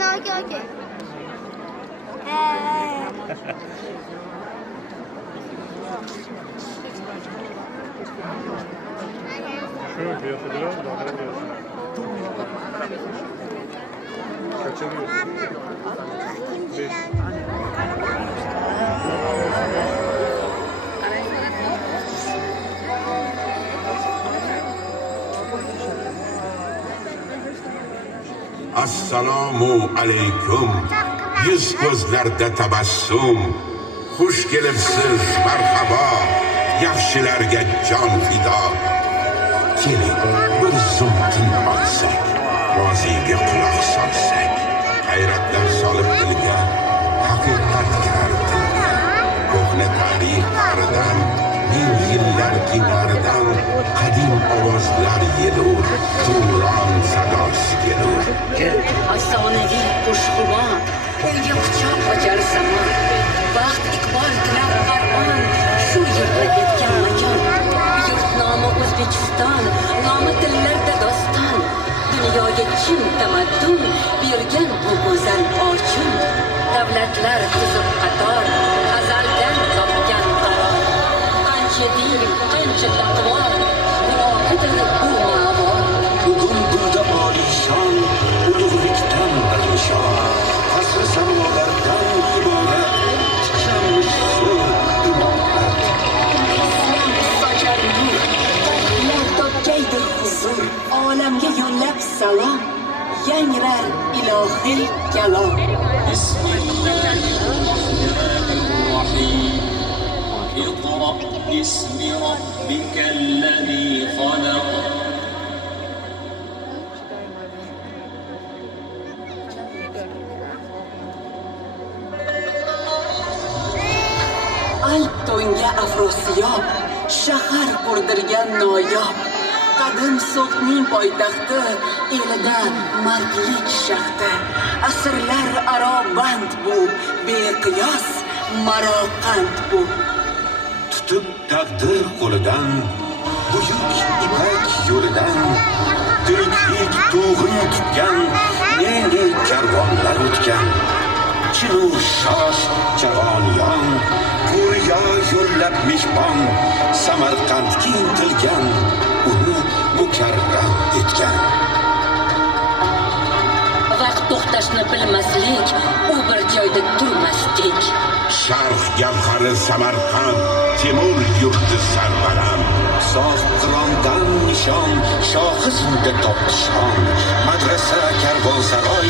okey. Şu fiyatı biliyor musun? Ne diyorsun? Kaça diyorsun? 5. Assalomu alaykum. Yüz ko'zlarda tabassum. Xush kelibsiz, marhabo. Yaxshilarga jon fido. Keling, bir zum tin olsak, roziga quloq solsak, hayratdan solib dilga haqiqat kirar tilga. Ko'hna tarix qa'ridan, ming yillar kinaridan qadim ovozlar yelur, Turon sadosi kelur. Afsonaviy xushxuron, unga quchoq ochar samo. Baxt iqbol tilab farmon, shu yerda yetgan makon. Yurt nomi O'zbekiston, nomi tillarda doston. Dunyoga chin tamaddun bergan bu go'zal ochun. Davlatlar tuzib qator, azaldan topgan qaror. Qancha din, qancha taqvo, gunohidir bu ma'vo. Bugun gulda olishon, ulug'likdan nishon. Asr samolardan iborat, chiqishamiz shu imorat. Islom sochar nur, qalblar topgaydir huzur. Olamga yo'llab salom, yangrar ilohiy kalom. اقرأ باسم ربك الذي خلق Alp to'nga afrosiyob, shahar qurdirgan noyob. Qadim so'qning poytaxti, elida mardlik shaxti. Asrlar aro band bu, beqiyos maroqand bu. tutib taqdir qo'lidan, buyuk ipak yo'lidan, tiriklik to'g'in tutgan, ne karvonlar o'tgan. Chinu shosh javoniyon, go'yo yo'llab mehmon, Samarqandga intilgan, uni mukarram etgan. Vaqt to'xtashni bilmaslik, u bir joyda turmaslik. Sharq gavhari Samarqand, Temur yurti sarbaland. Sof qirondan nishon, shohi zunda topdi shon. Madrasa karvonsaroy